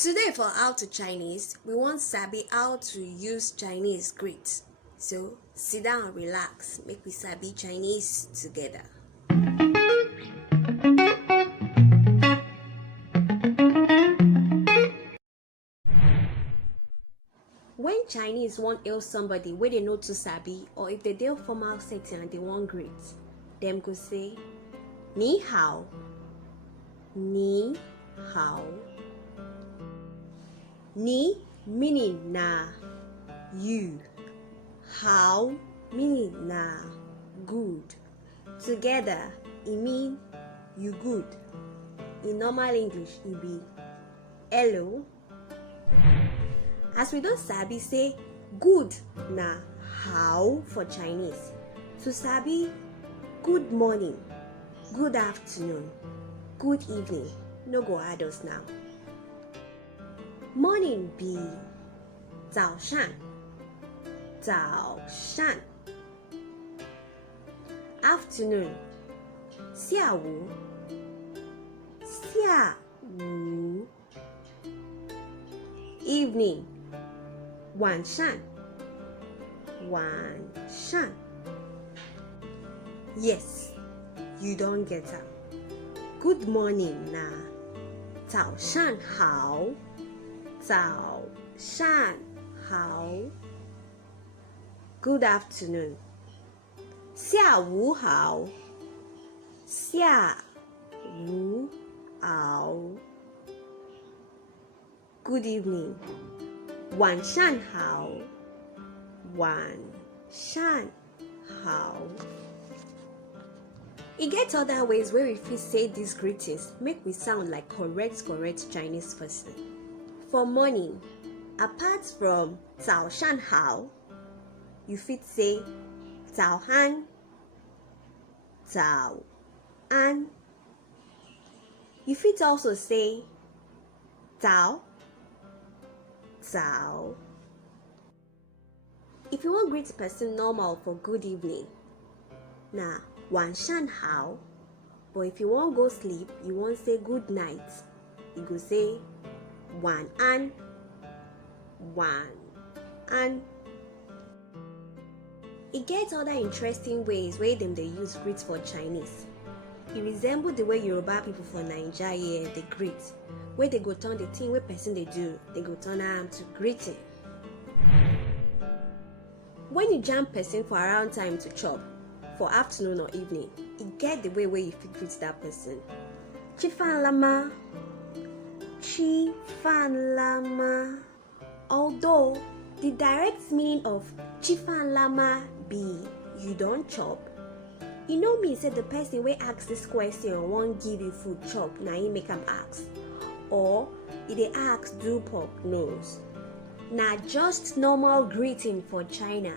Today for How to Chinese, we want sabi how to use Chinese greet. So sit down and relax, make we sabi Chinese together. When Chinese want hail somebody wey they know to sabi, or if they dey formal setting and they want greet, them go say Nǐhǎo, Nǐhǎo. Ni meaning na you, how meaning na good. Together it mean you good. In normal English it be hello. As we don sabi say good na how for Chinese. To sabi good morning, good afternoon, good evening no go hard us now. Morning be 早上 早上 Afternoon 下午 下午 Evening 晚上 晚上 Yes, you don't get am. Good morning na 早上好早上好 Good afternoon 下午好下午好 Good evening 晚上好晚上好 E get other ways where we fit say these greetings make we sound like correct Chinese person. For morning, apart from 早上好, you fit say 早安早安 You fit also say 早早 If you want greet person normal for good evening, na 晚上好 But if you want go sleep, you want say good night, you go say 晚安晚安 E get other interesting ways wey dem dey use greet for Chinese. E resemble the way Yoruba people for Naija here dey greet, wey they go turn the thing wey person dey do, they go turn am to greeting. When you jam person for around time to chop, for afternoon or evening, e get the way wey you fit greet that person. Chifan lama, Chi fan lama. Although the direct meaning of Chifan lama be you don't chop, e no mean say the person wey ask this question wan give you food chop na him make am ask, or e dey ask do pork nose. Na just normal greeting for China.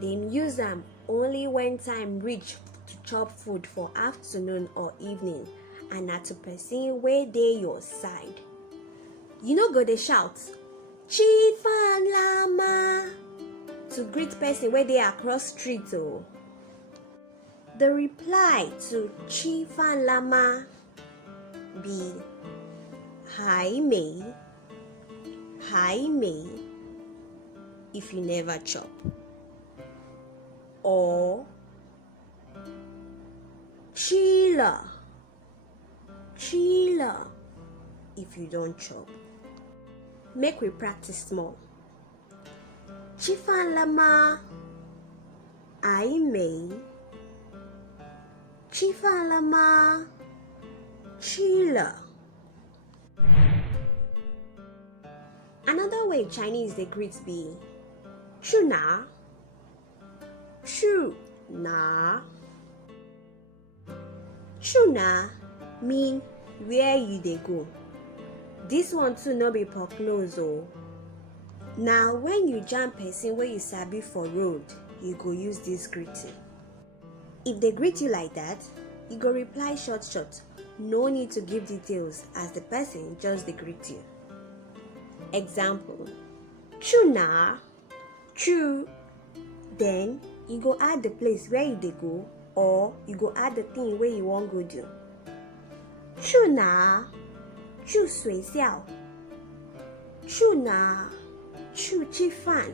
Dem use am only when time reach to chop food for afternoon or evening, and na to person wey dey your side. You no go dey shout Chi fan lama to greet person wey dey across street o. The reply to Chi fan lama be Hai mei if you never chop, or Chi le if you don't chop. Make we practice small. Chifan lama ai mei, Chifan lama chi le. Another way Chinese they greet be 去哪 去哪 去哪 mean where you dey go. This one too no be pork nose o. Now when you jam person wey you sabi for road, you go use this greeting. If they greet you like that, you go reply short. No need to give details as the person just dey greet you. Example, 去哪 去 Then you go add the place where you dey go, or you go add the thing where you wan go do. 去哪？去学校。去哪？去吃饭.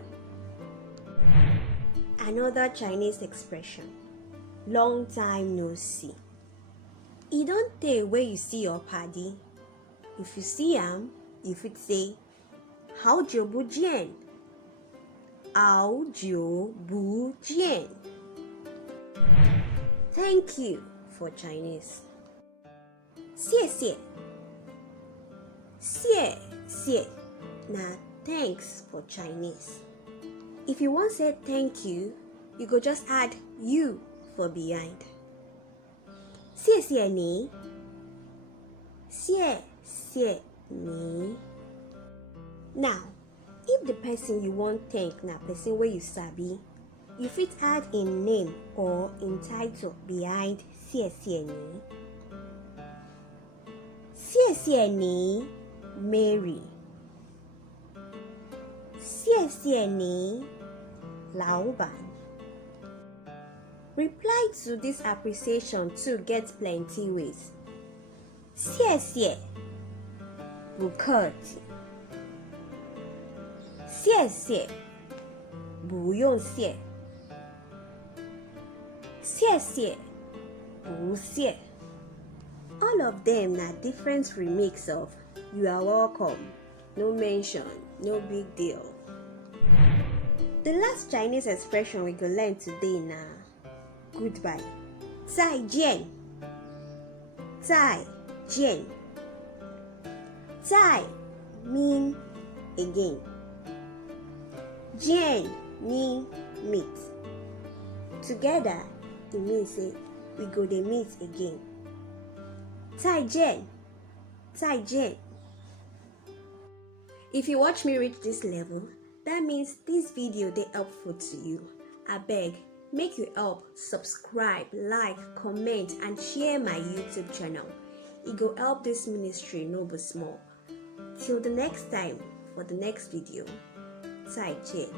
Another Chinese expression. Long time no see. E don tey wey you see your paddy. If you see am, you fit say, 好久不见. 好久不见. Thank you for Chinese. 谢谢. 谢谢 na thanks for Chinese. If you want say thank you, you go just add you for behind. 谢谢你. 谢谢你. Now, if the person you want thank na person wey you sabi, you fit add in name or in title behind 谢谢你. 谢谢你 Mary. 谢谢你老板. Reply to this appreciation to get plenty ways. 谢谢不客气. 谢谢不用谢. 谢谢不谢. All of them are different remix of you are welcome, no mention, no big deal. The last Chinese expression we could learn today na goodbye. 再见. 再见. 再 mean again. 见 mean meet. Together, it means say we go dey meet again. 再见. 再见. If you watch me reach this level, that means this video dey helpful to you. Abeg, make you help subscribe, like, comment and share my YouTube channel. E go help this ministry no be small. Till the next time for the next video. 再见.